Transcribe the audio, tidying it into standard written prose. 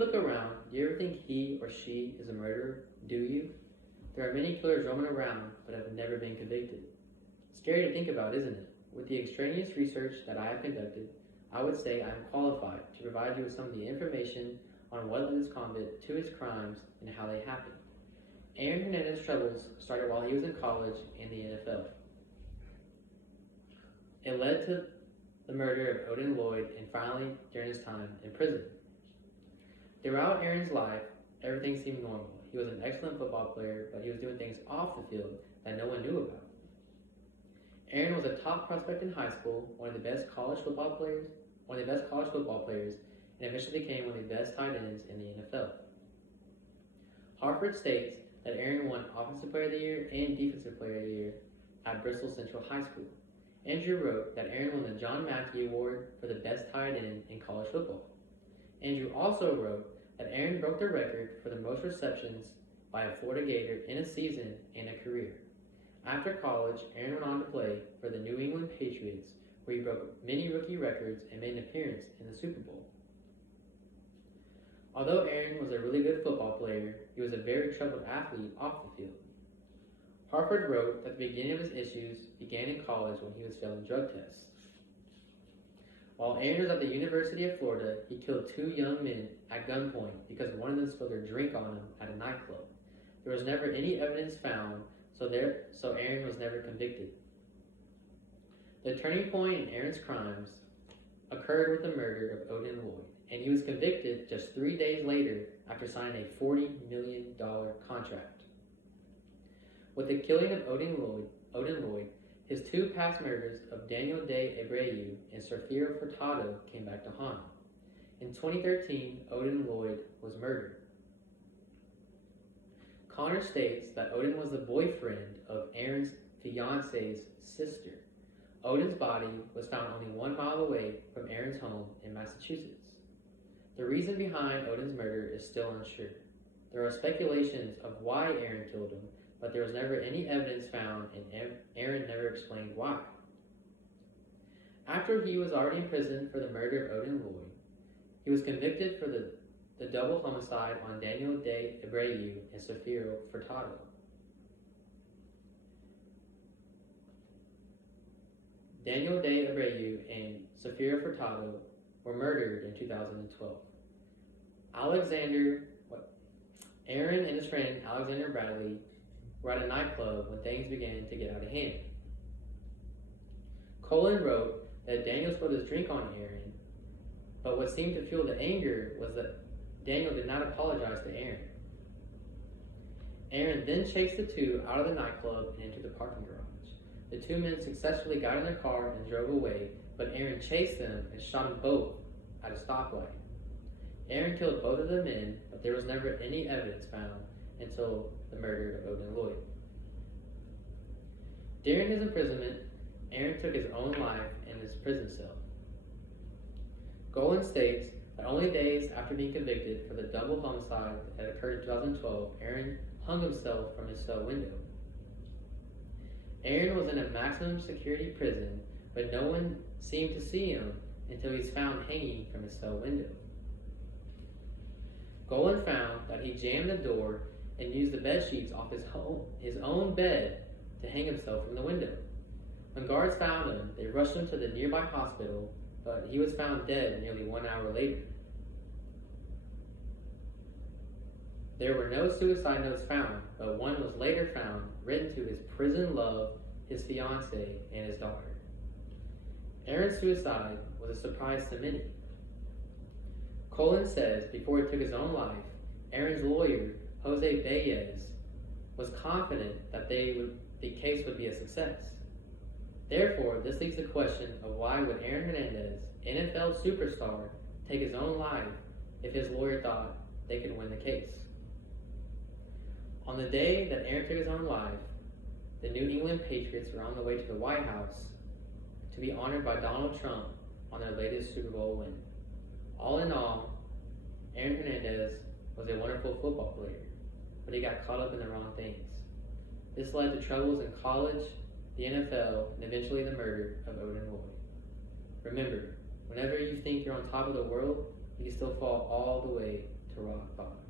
look around, do you ever think he or she is a murderer? Do you? There are many killers roaming around, but have never been convicted. Scary to think about, isn't it? With the extraneous research that I have conducted, I would say I am qualified to provide you with some of the information on what led this convict to his crimes and how they happened. Aaron Hernandez's troubles started while he was in college and the NFL. It led to the murder of Odin Lloyd and finally during his time in prison. Throughout Aaron's life, everything seemed normal. He was an excellent football player, but he was doing things off the field that no one knew about. Aaron was a top prospect in high school, one of the best college football players, and eventually became one of the best tight ends in the NFL. Hartford states that Aaron won Offensive Player of the Year and Defensive Player of the Year at Bristol Central High School. Andrew wrote that Aaron won the John Mackey Award for the best tight end in college football. Andrew also wrote that Aaron broke the record for the most receptions by a Florida Gator in a season and a career. After college, Aaron went on to play for the New England Patriots, where he broke many rookie records and made an appearance in the Super Bowl. Although Aaron was a really good football player, he was a very troubled athlete off the field. Hartford wrote that the beginning of his issues began in college when he was failing drug tests. While Aaron was at the University of Florida, he killed two young men at gunpoint because one of them spilled their drink on him at a nightclub. There was never any evidence found, so Aaron was never convicted. The turning point in Aaron's crimes occurred with the murder of Odin Lloyd, and he was convicted just 3 days later after signing a $40 million contract. With the killing of Odin Lloyd, his two past murders of Daniel De Abreu and Safiro Furtado came back to haunt him. In 2013, Odin Lloyd was murdered. Connor states that Odin was the boyfriend of Aaron's fiance's sister. Odin's body was found only 1 mile away from Aaron's home in Massachusetts. The reason behind Odin's murder is still unsure. There are speculations of why Aaron killed him, but there was never any evidence found, and Aaron never explained why. After he was already in prison for the murder of Odin Lloyd, he was convicted for the double homicide on Daniel De Abreu and Safiro Furtado. Daniel De Abreu and Safiro Furtado were murdered in 2012. Aaron and his friend Alexander Bradley were at a nightclub when things began to get out of hand. Colin wrote that Daniel spilled his drink on Aaron, but what seemed to fuel the anger was that Daniel did not apologize to Aaron. Aaron then chased the two out of the nightclub and into the parking garage. The two men successfully got in their car and drove away, but Aaron chased them and shot them both at a stoplight. Aaron killed both of the men, but there was never any evidence found until the murder of Odin Lloyd. During his imprisonment, Aaron took his own life in his prison cell. Golan states that only days after being convicted for the double homicide that occurred in 2012, Aaron hung himself from his cell window. Aaron was in a maximum security prison, but no one seemed to see him until he was found hanging from his cell window. Golan found that he jammed the door and used the bed sheets off his own bed to hang himself from the window. When guards found him, they rushed him to the nearby hospital, but he was found dead nearly 1 hour later. There were no suicide notes found, but one was later found, written to his prison love, his fiancée, and his daughter. Aaron's suicide was a surprise to many. Colin says before he took his own life, Aaron's lawyer, Jose Baez, was confident that the case would be a success. Therefore, this leaves the question of why would Aaron Hernandez, NFL superstar, take his own life if his lawyer thought they could win the case. On the day that Aaron took his own life, the New England Patriots were on the way to the White House to be honored by Donald Trump on their latest Super Bowl win. All in all, Aaron Hernandez was a wonderful football player, but he got caught up in the wrong things. This led to troubles in college, the NFL, and eventually the murder of Odin Lloyd. Remember, whenever you think you're on top of the world, you can still fall all the way to rock bottom.